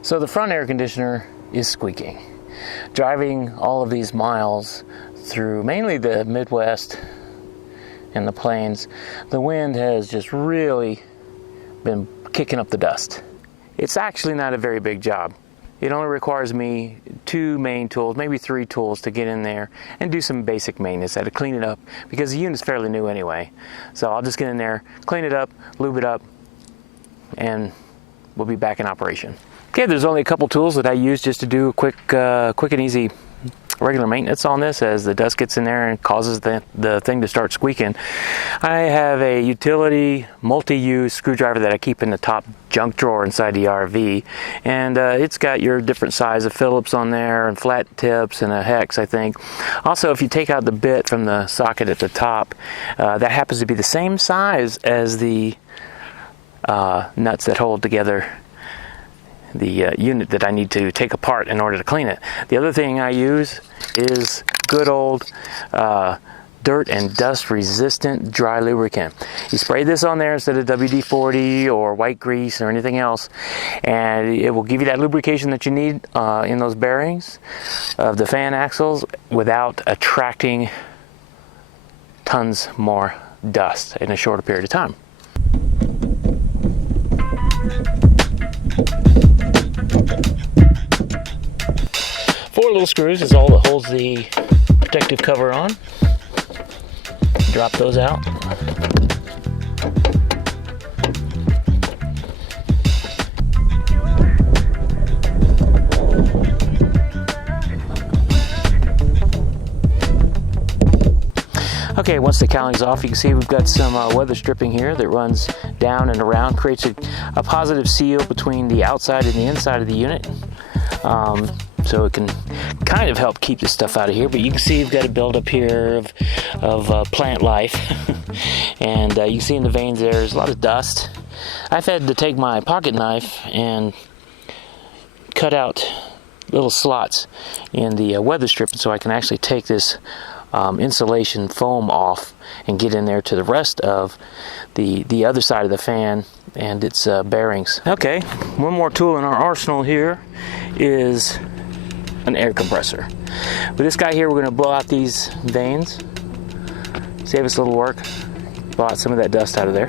So the front air conditioner is squeaking. Driving all of these miles through mainly the Midwest and the plains, the wind has just really been kicking up the dust. It's actually not a very big job. It only requires me 2 main tools, maybe 3 tools to get in there and do some basic maintenance. I had to clean it up because the unit's fairly new anyway. So I'll just get in there, clean it up, lube it up, and we'll be back in operation. Okay, there's only a couple tools that I use just to do a quick and easy regular maintenance on this as the dust gets in there and causes the thing to start squeaking. I have a utility multi-use screwdriver that I keep in the top junk drawer inside the RV, and it's got your different size of Phillips on there and flat tips and a hex, I think. Also, if you take out the bit from the socket at the top, that happens to be the same size as the nuts that hold together the unit that I need to take apart in order to clean it. The other thing I use is good old dirt and dust resistant dry lubricant. You spray this on there instead of WD-40 or white grease or anything else, and it will give you that lubrication that you need in those bearings of the fan axles without attracting tons more dust in a shorter period of time. 4 little screws is all that holds the protective cover on. Drop those out. Okay, once the cowling's off, you can see we've got some weather stripping here that runs down and around, creates a positive seal between the outside and the inside of the unit. So it can kind of help keep this stuff out of here, but you can see you've got a buildup here of plant life. And you can see in the veins there's a lot of dust. I've had to take my pocket knife and cut out little slots in the weather strip so I can actually take this insulation foam off and get in there to the rest of the other side of the fan and its bearings. Okay, one more tool in our arsenal here is an air compressor. With this guy here, we're going to blow out these veins, save us a little work, blow out some of that dust out of there.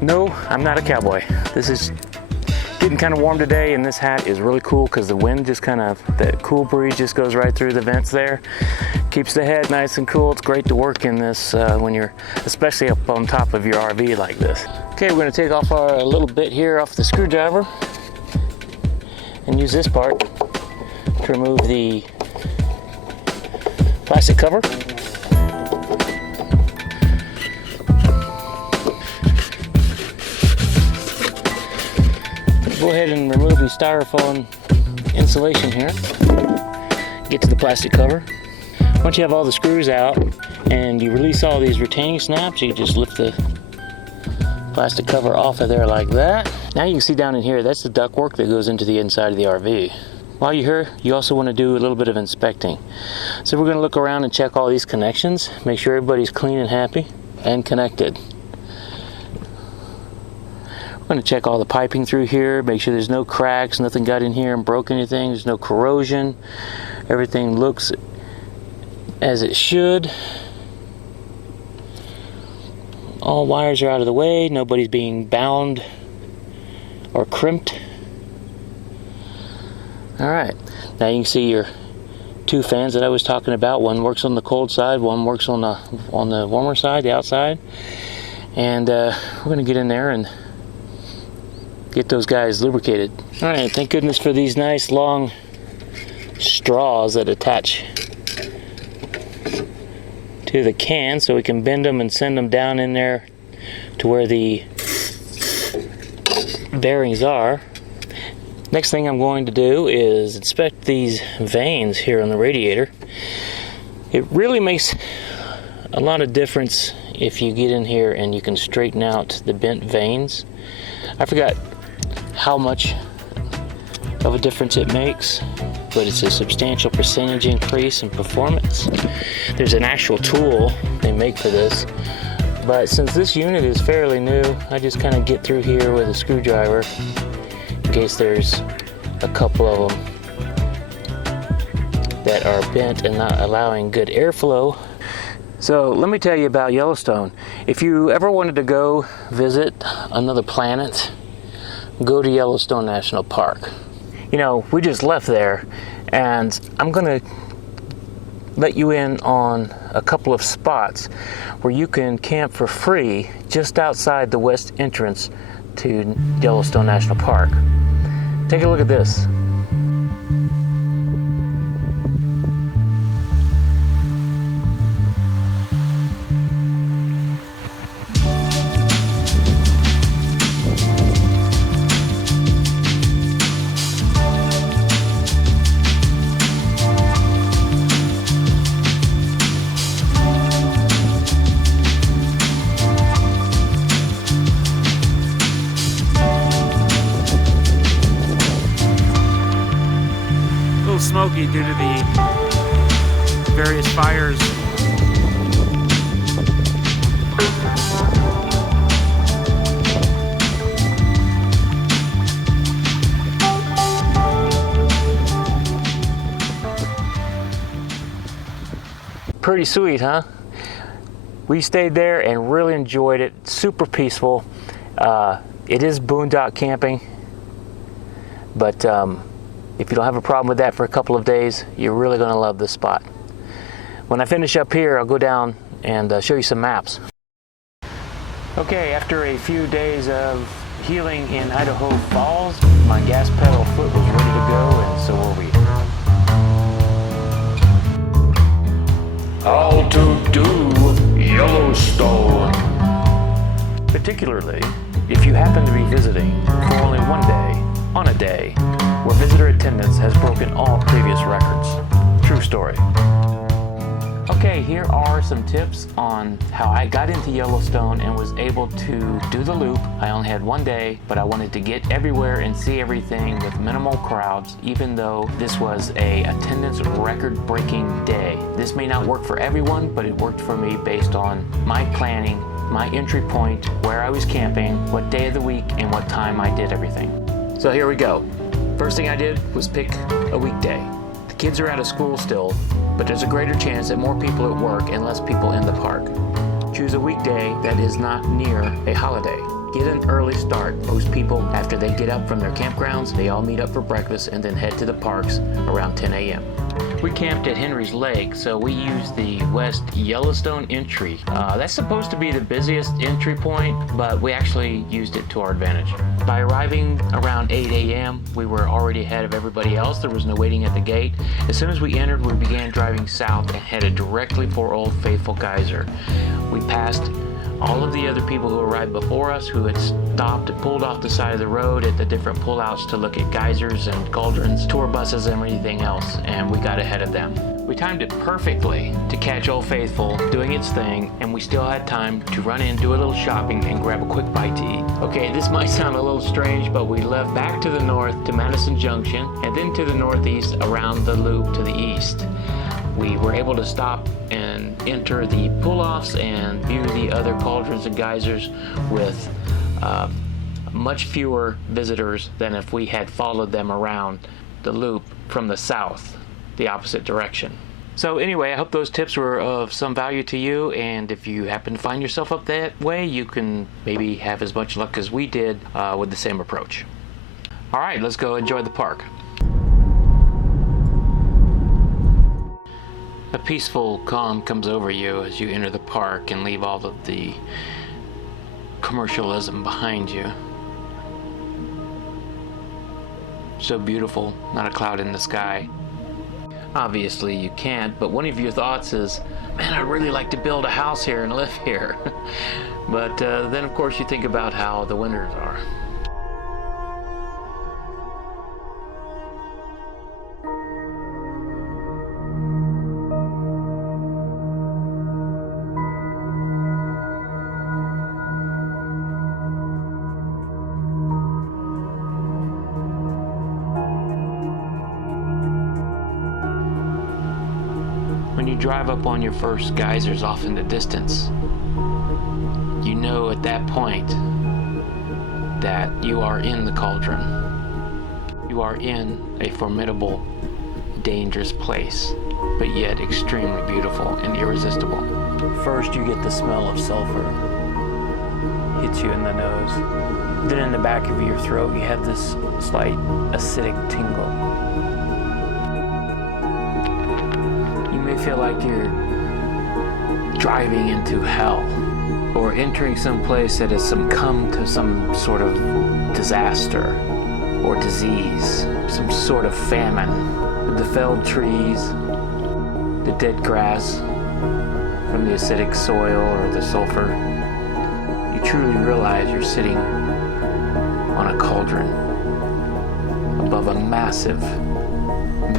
No, I'm not a cowboy. This is getting kind of warm today, and this hat is really cool because the wind just that cool breeze just goes right through the vents there. Keeps the head nice and cool. It's great to work in this when you're especially up on top of your RV like this. Okay, we're going to take off our little bit here off the screwdriver and use this part to remove the plastic cover. Go ahead and remove the styrofoam insulation here. Get to the plastic cover. Once you have all the screws out and you release all these retaining snaps, you just lift the plastic cover off of there like that. Now you can see down in here, that's the ductwork that goes into the inside of the RV. While you're here, you also want to do a little bit of inspecting. So we're going to look around and check all these connections, make sure everybody's clean and happy and connected. I'm going to check all the piping through here, make sure there's no cracks, nothing got in here and broke anything, there's no corrosion. Everything looks as it should. All wires are out of the way, nobody's being bound or crimped. Alright, now you can see your 2 fans that I was talking about. One works on the cold side, one works on the warmer side, the outside. And we're going to get in there and get those guys lubricated. Alright, thank goodness for these nice long straws that attach to the can so we can bend them and send them down in there to where the bearings are. Next thing I'm going to do is inspect these veins here on the radiator. It really makes a lot of difference if you get in here and you can straighten out the bent vanes. I forgot how much of a difference it makes, but it's a substantial percentage increase in performance. There's an actual tool they make for this, but since this unit is fairly new, I just kind of get through here with a screwdriver in case there's a couple of them that are bent and not allowing good airflow. So let me tell you about Yellowstone. If you ever wanted to go visit another planet, go to Yellowstone National Park. You know, we just left there, and I'm gonna let you in on a couple of spots where you can camp for free just outside the west entrance to Yellowstone National Park. Take a look at this. Smoky due to the various fires. Pretty sweet, huh? We stayed there and really enjoyed it. Super peaceful. It is boondock camping, but if you don't have a problem with that for a couple of days, you're really going to love this spot. When I finish up here, I'll go down and show you some maps. Okay, after a few days of healing in Idaho Falls, my gas pedal foot was ready to go, and so were we. How to do Yellowstone. Particularly if you happen to be visiting for only one day, on a day where visitor attendance has broken all previous records. True story. Okay, here are some tips on how I got into Yellowstone and was able to do the loop. I only had one day, but I wanted to get everywhere and see everything with minimal crowds, even though this was a attendance record-breaking day. This may not work for everyone, but it worked for me based on my planning, my entry point, where I was camping, what day of the week, and what time I did everything. So here we go. First thing I did was pick a weekday. The kids are out of school still, but there's a greater chance that more people at work and less people in the park. Choose a weekday that is not near a holiday. Get an early start. Most people, after they get up from their campgrounds, they all meet up for breakfast and then head to the parks around 10 a.m. We camped at Henry's Lake, so we used the West Yellowstone entry. That's supposed to be the busiest entry point, but we actually used it to our advantage. By arriving around 8 a.m., we were already ahead of everybody else. There was no waiting at the gate. As soon as we entered, we began driving south and headed directly for Old Faithful Geyser. We passed all of the other people who arrived before us, who had stopped and pulled off the side of the road at the different pullouts to look at geysers and cauldrons, tour buses, and everything else, and we got ahead of them. We timed it perfectly to catch Old Faithful doing its thing, and we still had time to run in, do a little shopping, and grab a quick bite to eat. Okay, this might sound a little strange, but we left back to the north to Madison Junction, and then to the northeast around the loop to the east. We were able to stop and enter the pull-offs and view the other cauldrons and geysers with much fewer visitors than if we had followed them around the loop from the south, the opposite direction. So anyway, I hope those tips were of some value to you, and if you happen to find yourself up that way, you can maybe have as much luck as we did with the same approach. All right, let's go enjoy the park. A peaceful calm comes over you as you enter the park and leave all of the commercialism behind you. So beautiful, not a cloud in the sky. Obviously you can't, but one of your thoughts is, man, I'd really like to build a house here and live here. But then of course you think about how the winters are. you drive up on your first geysers off in the distance, you know at that point that you are in the cauldron. You are in a formidable, dangerous place, but yet extremely beautiful and irresistible. First, you get the smell of sulfur. Hits you in the nose. Then in the back of your throat, you have this slight acidic tingle. You may feel like you're driving into hell or entering some place that has succumbed to some sort of disaster or disease, some sort of famine. With the felled trees, the dead grass from the acidic soil or the sulfur, you truly realize you're sitting on a cauldron above a massive,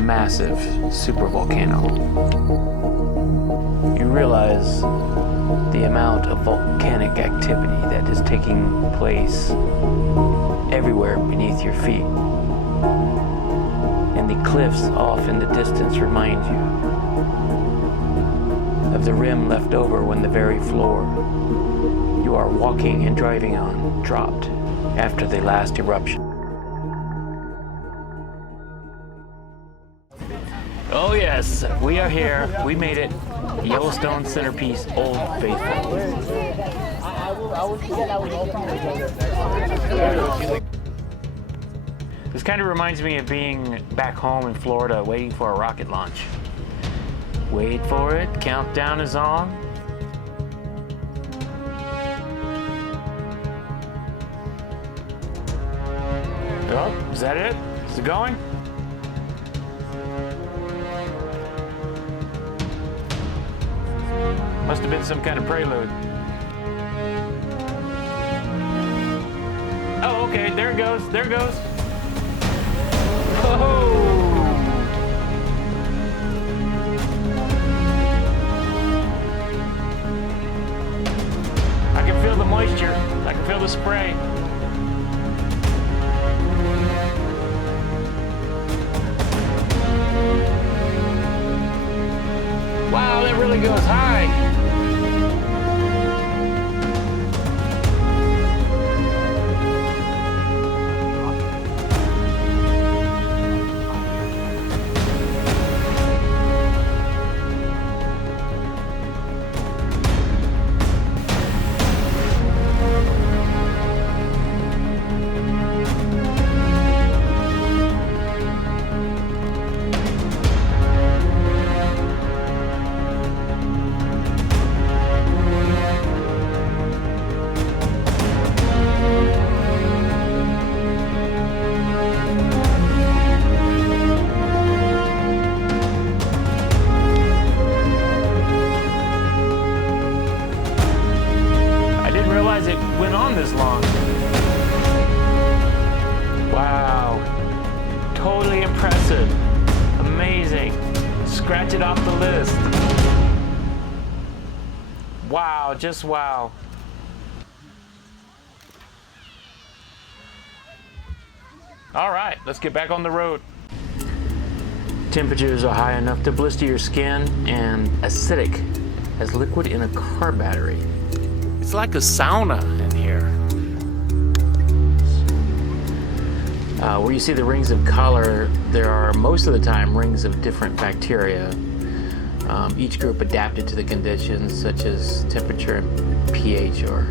massive supervolcano. You realize the amount of volcanic activity that is taking place everywhere beneath your feet. And the cliffs off in the distance remind you of the rim left over when the very floor you are walking and driving on dropped after the last eruption. Oh yes, we are here. We made it. Yellowstone centerpiece, Old Faithful. This kind of reminds me of being back home in Florida waiting for a rocket launch. Wait for it, countdown is on. Oh, is that it? Is it going? Must have been some kind of prelude. Oh, okay, there it goes, there it goes. Oh! I can feel the moisture. I can feel the spray. Wow, that really goes high. It went on this long. Wow. Totally impressive. Amazing. Scratch it off the list. Wow, just wow. All right, let's get back on the road. Temperatures are high enough to blister your skin and acidic as liquid in a car battery. It's like a sauna in here. Where you see the rings of color, there are most of the time rings of different bacteria. Each group adapted to the conditions such as temperature and pH, or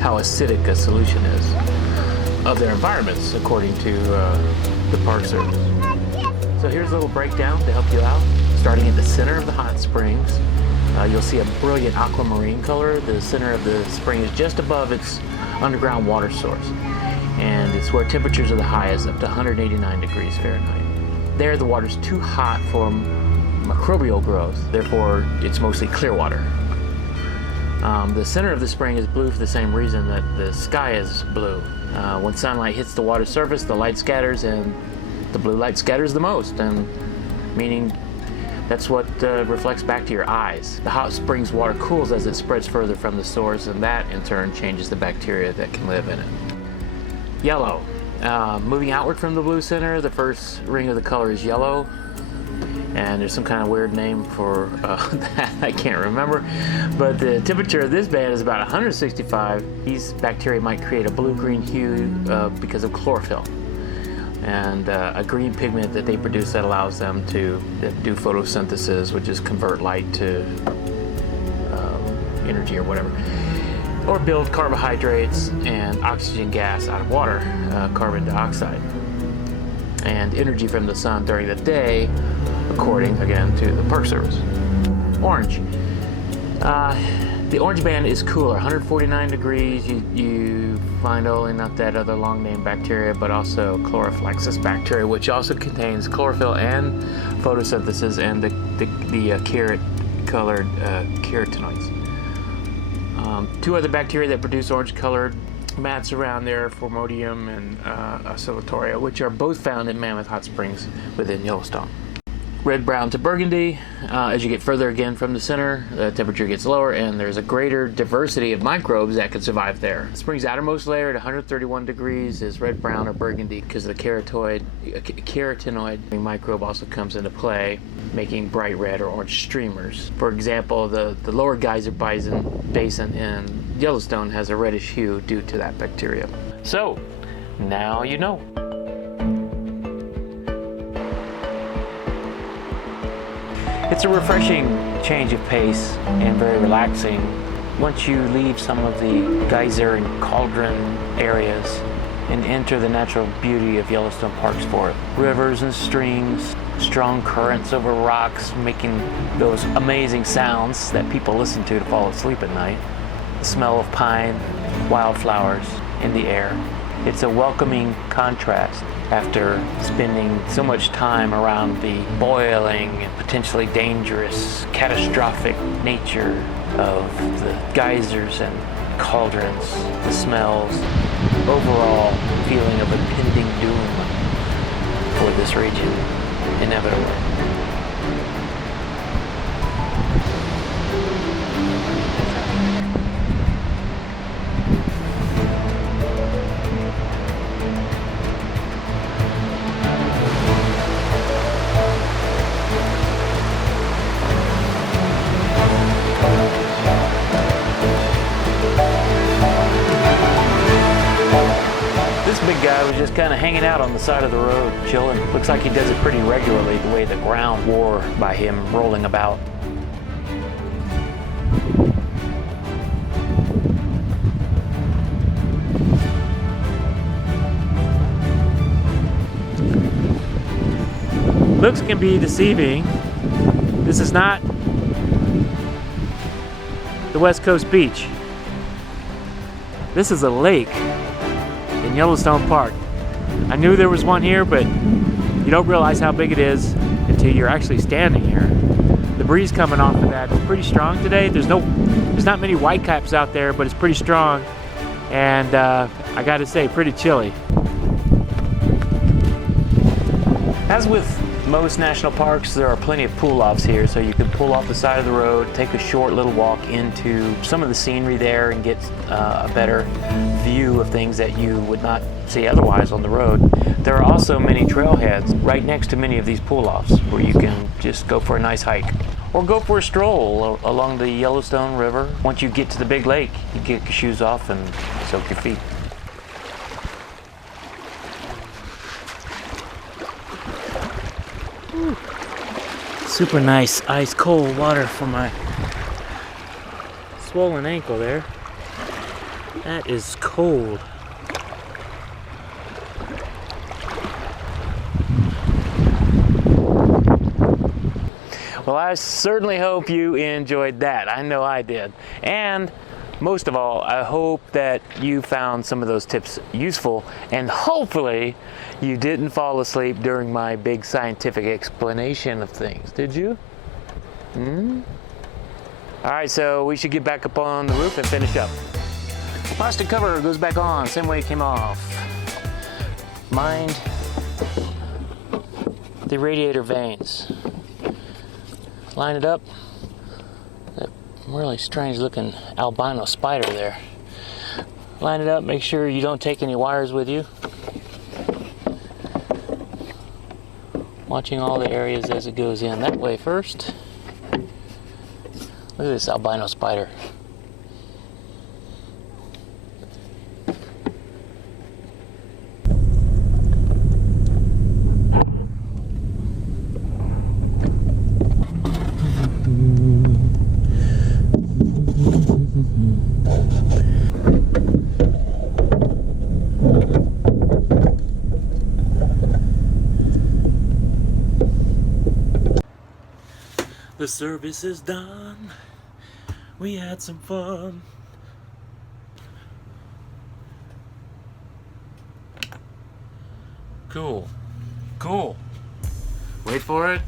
how acidic a solution is of their environments according to the Park Service. So here's a little breakdown to help you out. Starting at the center of the hot springs, you'll see a brilliant aquamarine color. The center of the spring is just above its underground water source, and it's where temperatures are the highest, up to 189 degrees Fahrenheit. There, the water's too hot for microbial growth, therefore it's mostly clear water. The center of the spring is blue for the same reason that the sky is blue. When sunlight hits the water surface, the light scatters, and the blue light scatters the most, and meaning that's what reflects back to your eyes. The hot springs water cools as it spreads further from the source, and that in turn changes the bacteria that can live in it. Yellow. Moving outward from the blue center, the first ring of the color is yellow, and there's some kind of weird name for that I can't remember. But the temperature of this band is about 165. These bacteria might create a blue-green hue because of chlorophyll, and a green pigment that they produce that allows them to do photosynthesis, which is convert light to energy or whatever, or build carbohydrates and oxygen gas out of water, carbon dioxide, and energy from the sun during the day, according again to the Park Service. Orange. The orange band is cooler, 149 degrees. You find only not that other long name bacteria, but also chloroflexus bacteria, which also contains chlorophyll and photosynthesis and the carrot-colored carotenoids. Two other bacteria that produce orange-colored mats around there, Formodium and Oscillatoria, which are both found in Mammoth Hot Springs within Yellowstone. Red, brown to burgundy. As you get further again from the center, the temperature gets lower and there's a greater diversity of microbes that can survive there. The spring's outermost layer at 131 degrees is red, brown, or burgundy because the carotenoid microbe also comes into play, making bright red or orange streamers. For example, the lower geyser basin in Yellowstone has a reddish hue due to that bacteria. So, now you know. It's a refreshing change of pace and very relaxing once you leave some of the geyser and cauldron areas and enter the natural beauty of Yellowstone Park's forest. Rivers and streams, strong currents over rocks making those amazing sounds that people listen to fall asleep at night. The smell of pine, wildflowers in the air. It's a welcoming contrast after spending so much time around the boiling and potentially dangerous, catastrophic nature of the geysers and cauldrons, the smells, overall feeling of impending doom for this region, inevitably. Big guy was just kind of hanging out on the side of the road, chilling. Looks like he does it pretty regularly, the way the ground wore by him rolling about. Looks can be deceiving. This is not the West Coast beach. This is a lake in Yellowstone Park. I knew there was one here, but you don't realize how big it is until you're actually standing here. The breeze coming off of that is pretty strong today. There's not many whitecaps out there, but it's pretty strong, and I gotta say, pretty chilly. As with most national parks, there are plenty of pull-offs here, so you can pull off the side of the road, take a short little walk into some of the scenery there and get a better view of things that you would not see otherwise on the road. There are also many trailheads right next to many of these pull-offs where you can just go for a nice hike or go for a stroll along the Yellowstone River. Once you get to the big lake, you get your shoes off and soak your feet. Super nice ice cold water for my swollen ankle there. That is cold. Well, I certainly hope you enjoyed that. I know I did. And most of all, I hope that you found some of those tips useful, and hopefully you didn't fall asleep during my big scientific explanation of things. Did you? All right, so we should get back up on the roof and finish up. Plastic cover goes back on, same way it came off. Mind the radiator vanes. Line it up. That really strange looking albino spider there. Line it up, make sure you don't take any wires with you. Watching all the areas as it goes in. That way first. Look at this albino spider. The service is done. We had some fun. Cool. Cool. Wait for it.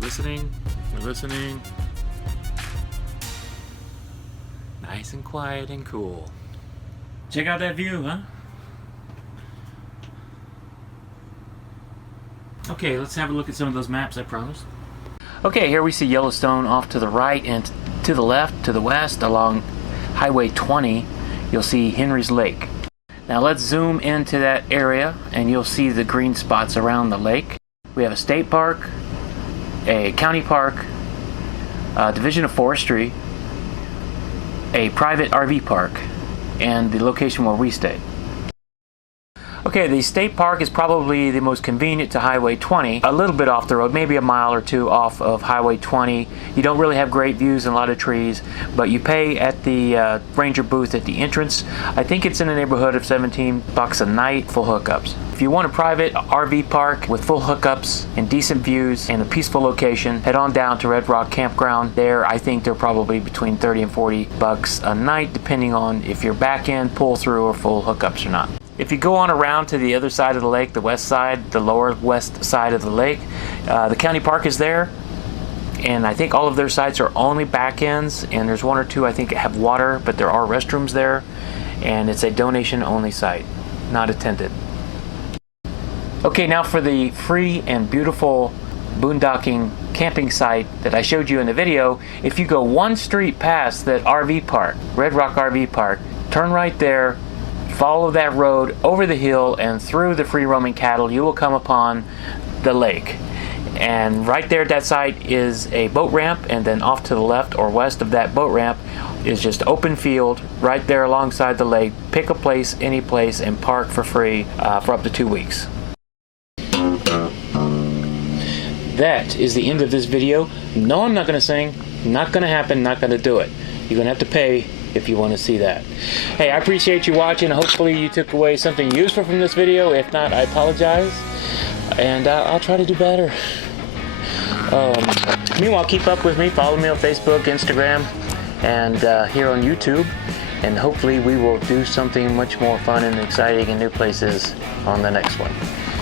Listening. We're listening. Nice and quiet and cool. Check out that view, huh? Okay, let's have a look at some of those maps I promised. Okay, here we see Yellowstone off to the right, and to the left, to the west, along Highway 20, you'll see Henry's Lake. Now let's zoom into that area, and you'll see the green spots around the lake. We have a state park, a county park, a division of forestry, a private RV park, and the location where we stayed. Okay, the state park is probably the most convenient to Highway 20, a little bit off the road, maybe a mile or two off of Highway 20. You don't really have great views and a lot of trees, but you pay at the ranger booth at the entrance. I think it's in the neighborhood of $17 a night, full hookups. If you want a private RV park with full hookups and decent views and a peaceful location, head on down to Red Rock Campground. There, I think they're probably between $30 and $40 a night, depending on if you're back end, pull through, or full hookups or not. If you go on around to the other side of the lake, the west side, the lower west side of the lake, the county park is there, and I think all of their sites are only back ends, and there's one or two I think have water, but there are restrooms there, and it's a donation only site, not attended. Okay, now for the free and beautiful boondocking camping site that I showed you in the video. If you go one street past that RV park, Red Rock RV Park, turn right there, follow that road over the hill and through the free roaming cattle, you will come upon the lake. And right there at that site is a boat ramp, and then off to the left or west of that boat ramp is just open field right there alongside the lake. Pick a place, any place, and park for free for up to 2 weeks. That is the end of this video. No, I'm not going to sing. Not going to happen. Not going to do it. You're going to have to pay if you want to see that. Hey, I appreciate you watching. Hopefully you took away something useful from this video. If not, I apologize. And I'll try to do better. Meanwhile, keep up with me. Follow me on Facebook, Instagram, and here on YouTube. And hopefully we will do something much more fun and exciting in new places on the next one.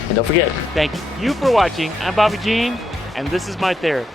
And don't forget, thank you for watching. I'm Bobby Jean, and this is my therapy.